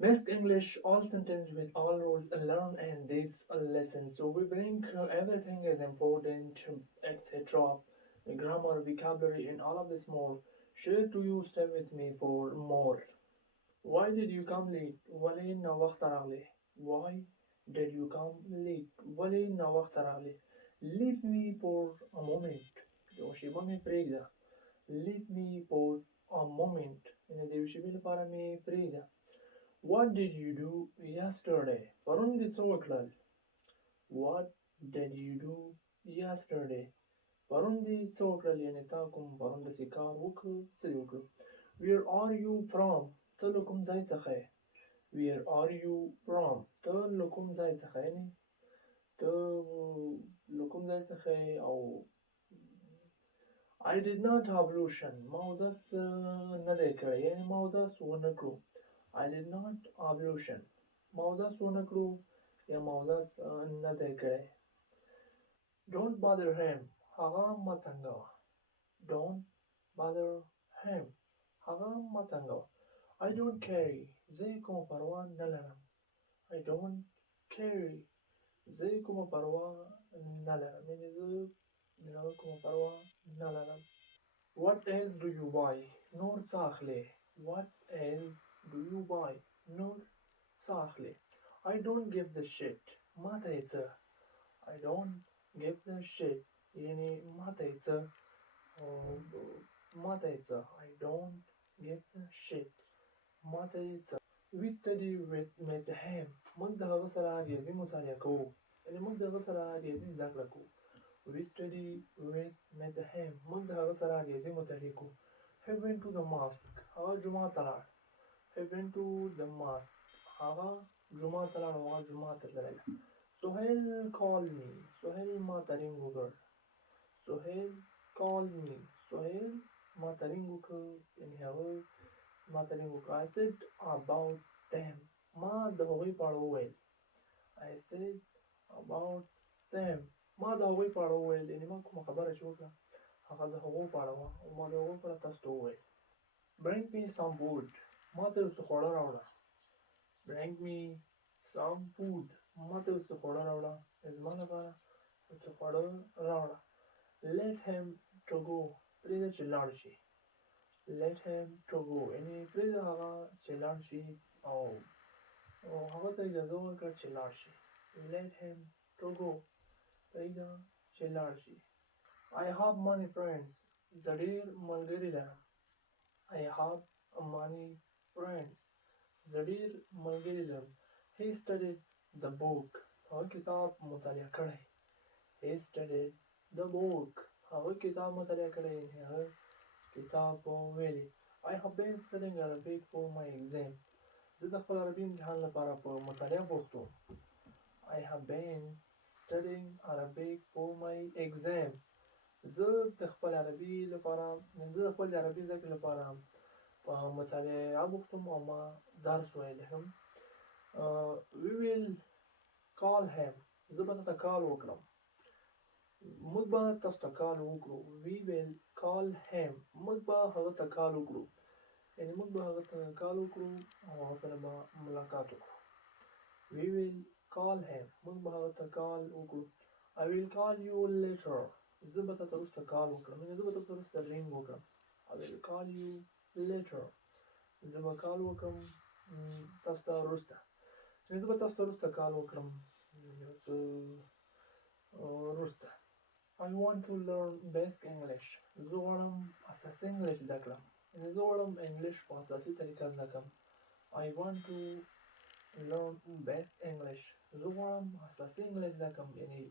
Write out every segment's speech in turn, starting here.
Best English, all sentence with all rules learn in this lesson. So we bring everything is important, etc. Grammar, vocabulary, and all of this more. Share to you. Stay with me for more. Why did you come late? ولين وقت راغلي. Why did you come late? ولين وقت راغلي. Leave me for a moment. دوشي بامي بريدا. Leave me for a moment. إن دوشي بالبارا مي بريدا. What did you do yesterday? Varun did so klal. What did you do yesterday? Varun did so klal yani takum varun da sikar wuk sayuklu. Where are you from? Talukum zay sakhay. Where are you from? Talukum zay sakhay yani. Talukum zay sakhay أو I did not have lotion. Maudas nadekra yani maudas wanakru. I did not have lotion. Maudas wanakru ya maudas nadekra. Don't bother him. Haga matangawa. Don't bother him. Haga matangawa. I don't carry. زي como parwa nalaram. I don't carry. زي como parwa nalaram. Yani زي como parwa nalaram. What else do you buy? Nur Sakhle. What else do you buy? Nur Sakhle. I don't give the shit. Mataitsa. I don't give the shit. Yani mataitsa. Mataitsa. I don't give the shit. Mataitsa. We study with Metaham. Magda Havasara Yazi Mutariako. And Magda Havasara Yazi Zaklako. We study with Metaham. Magda Havasara Yazi Mutariako. He went to the mosque. Haga Juma Talar. He went to the mosque. Haga Juma Talar. Haga Juma Talar. Sohail called me. Sohail Mataringugar. Sohail called me. Sohail Mataringugar. In Havel Mataringugar. I said about them. Ma the Holy Parowell. I said about them. ما د هغوی په اړه وویل یعنې ما کومه خبره چې وکړه هغه د هغو په اړه وه او ما د هغو په اړه تاسو ته وویل. Bring me some food. ما ته یو څه خواړه راوړه. Bring me some food. ما ته یو څه خواړه راوړه. زما لپاره یو څه خواړه راوړه. Let him to go. پرېږده چې لاړ شي. Let him to go. یعنې پرېږده هغه چې لاړ شي او هغه ته اجازه ورکړه چې لاړ شي. Let him to go. پرېږده چې لاړ شي. I have many friends. زه ډېر ملګري لرم. I have many friends. زه ډېر ملګري لرم. He studied the book. هغه کتاب مطالعه کړی. He studied the book. هغه کتاب مطالعه کړی. هغه کتاب ویلی. I have been studying Arabic for my exam. زه د خپل عربي امتحان لپاره په مطالعه بوخت وم. I have been studying Arabic for my exam. زه د خپل عربي لپاره زه د خپل عربي زده کړې لپاره په مطالعه بوخت وم او ما درس ویلی هم. We will call him. زه به ته کال وکړم. موږ به تاسو ته کال وکړو. We will call him. موږ به هغه ته کال وکړو. یعنې موږ به هغه ته کال وکړو او هغه سره به ملاقات وکړو. We will call him. موږ به هغه ته کال وکړو. I will call you later. زه به تاسو ته وروسته کال وکړم. یعنې زه به تاسو ته وروسته رینګ وکړم. I will call you later. زه به کال وکړم تاسو ته وروسته. یعنې زه به تاسو ته وروسته کال وکړم وروسته. I want to learn basic English. زه غواړم اساسي انګلیش زده کړم. یعنې زه غواړم انګلیش په اساسي طریقه زده کړم. I want to learn basic English. زه غواړم اساسي انګلیش زده کړم. یعنې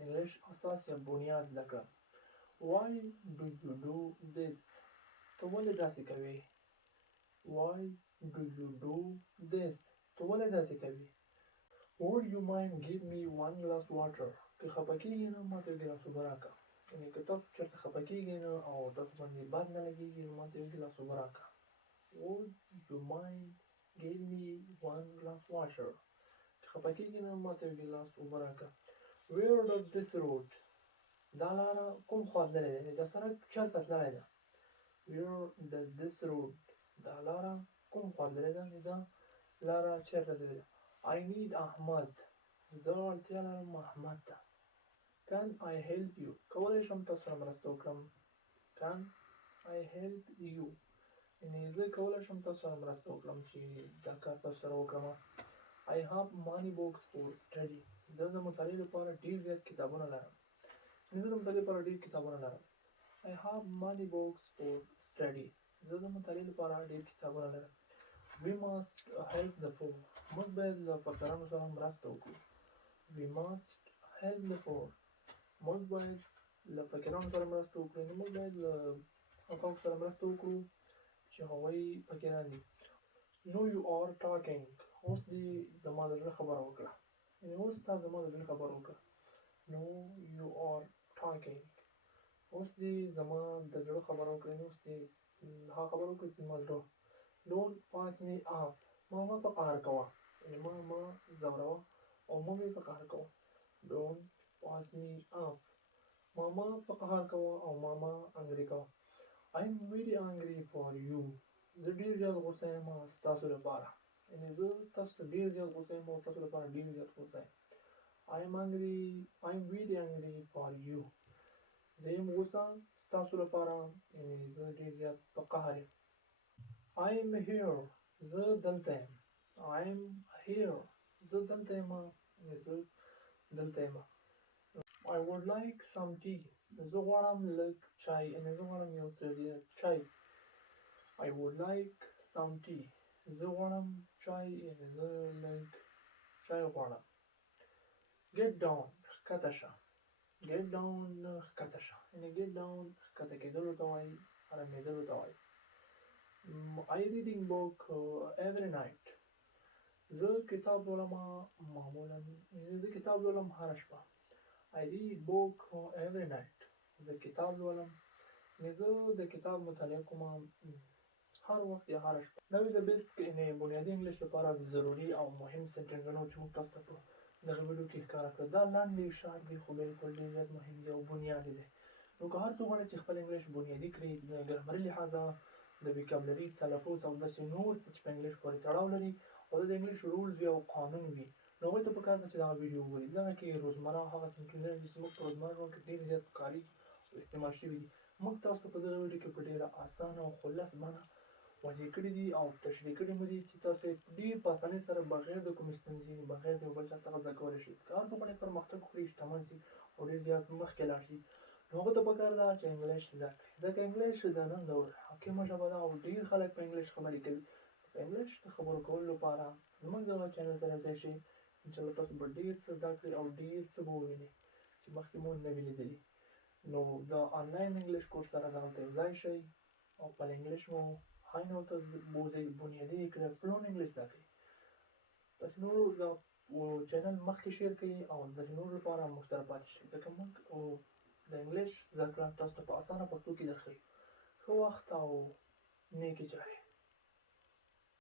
انګلیش اساس یا بنیاد زده کړم. Why do you do this? ته ولې داسې کوې؟ Why do you do this? ته ولې داسې کوې؟ Would you mind give me one glass water? که خفه کېږې نه ما ته یو ګیلاس اوبه راکړه. یعنې که تاسو چېرته خفه کېږئ نه او تاسو باندې بد نه لګېږي نو ما ته یو ګیلاس اوبه راکړه. Would you mind give me one glass water? که خفه کېږې نه ما ته یو ګیلاس اوبه راکړه. Where does this road? دا لاره کوم خوا تللی دی؟ دا سړک چېرته تللی ده؟ Where does this road? دا لاره کوم خوا تللی ده؟ دا لاره چیرته تللې ده؟ I need احمد. زه اړتیا لرم احمد ته. Can I help you? کولی شم تاسو سره مرسته وکړم. Can I help you? یعنې زه کولی شم تاسو سره مرسته وکړم چې دا کار تاسو سره وکړم. I have many books for study. زه د مطالعې لپاره ډېر زیات کتابونه لرم. زه د مطالعې لپاره ډېر کتابونه لرم. I have many books for study. زه د مطالعې لپاره ډېر کتابونه لرم. We must help the poor. موږ باید له فقیرانو سره مرسته وکړو. We must help the poor. موږ باید له فقیرانو سره مرسته وکړو. موږ باید له خلکو سره مرسته وکړو چې هغوی فقیران دي. No you are talking. اوس دې زما د زړه خبره وکړه. یعنې اوس تا زما د زړه خبره وکړه. No you are talking. اوس دې زما د زړه خبره وکړه. اوس دې هغه خبره وکړه چې زما زړه. Don't pass me off. ما په قهر کوه. یعنې ما ځوروه او مې په قهر کوه. Don't pass me off. ما په قهر کوه او ما انګري کوه. I'm very angry for you. زه ډېر زیات غوسه یم ستاسو لپاره. یعنې زه تاسو ته ډېر زیات غوسه یم او تاسو لپاره ډېر زیات غوسه یم. I'm very angry for you. زه یم غوسه ستاسو لپاره. یعنې زه ډېر زیات په قهر یم. I'm here. زه دلته یم. I'm here. زه دلته یم. یعنې زه دلته یم. I would like some tea. زه غواړم لږ چای. یعنې زه غواړم یو څه چای. I would like some tea. زه غواړم چای. یعنې زه لږ چای غواړم. Get down. ښکته شه. Get down ښکته شه. یعنې get down ښکته کېدلو ته وایي. آرامېدلو ته وایي. I reading book every night. زه کتاب لولم معمولا. یعنې زه کتاب لولم هره شپه. I read book every night. زه کتاب لولم. یعنې زه د کتاب مطالعه کوم هر وخت یا هره شپه. دا د بیسک یعنې بنیادي انګلیش لپاره ضروري او مهم سنټنسونه چې موږ تاسو ته په دغه ویډیو کې ښکاره کړل. دا لاندې اشاره دي خو بالکل ډېر زیات مهم دي او بنیادي دي. نو که هر څوک غواړي چې خپل انګلیش بنیادي کړي د ګرامري لحاظه د ویکابلري تلفظ او داسې نور څه چې په انګلیش پورې تړاو لري او د انګلیش رولز وي او قانون وي نو هغوی ته پکار ده چې دغه ویډیو وګوري. دغه کې روزمره هغه سنټنسونه دي چې زموږ په روزمره ژوند کې ډېر زیات کارېږي او استعمال شوي دي. موږ تاسو ته په دغه ویډیو کې په ډېره اسانه او خلص بڼه واضح کړي دي او تشریح کړي مو دي چې تاسو یې ډېر په اسانۍ سره بغیر د کومې ستونزې بغیر د یو بل چا څخه زده کولی شئ. که هر څوک غواړي پرمختګ وکړي شتمن شي او ډېر زیات مخکې لاړ شي نو هغو ته پکار ده چې انګلیش زده کړي. ځکه انګلیش د نن دور حاکمه ژبه ده او ډېر خلک په انګلیش خبرې کوي. په انګلیش د خبرو کولو لپاره زموږ دغه چینل سره ځای شئ. انشاءالله تاسو به ډېر څه زده کړئ او ډېر څه به ووینئ چې مخکې مو نه وي لیدلي. نو د آنلاین انګلیش کورس سره دلته یو ځای شئ او خپل انګلیش مو های نو ته بوځئ. بنیادي یې کړئ. فلوئنټ انګلیش زده کړئ. داسې نورو د چینل مخکې شیر کړئ او داسې نورو لپاره موږ سره پاتې شئ. ځکه موږ د انګلیش زده کړه تاسو ته په اسانه پښتو کې درښیو. ښه وخت او نیکې چارې.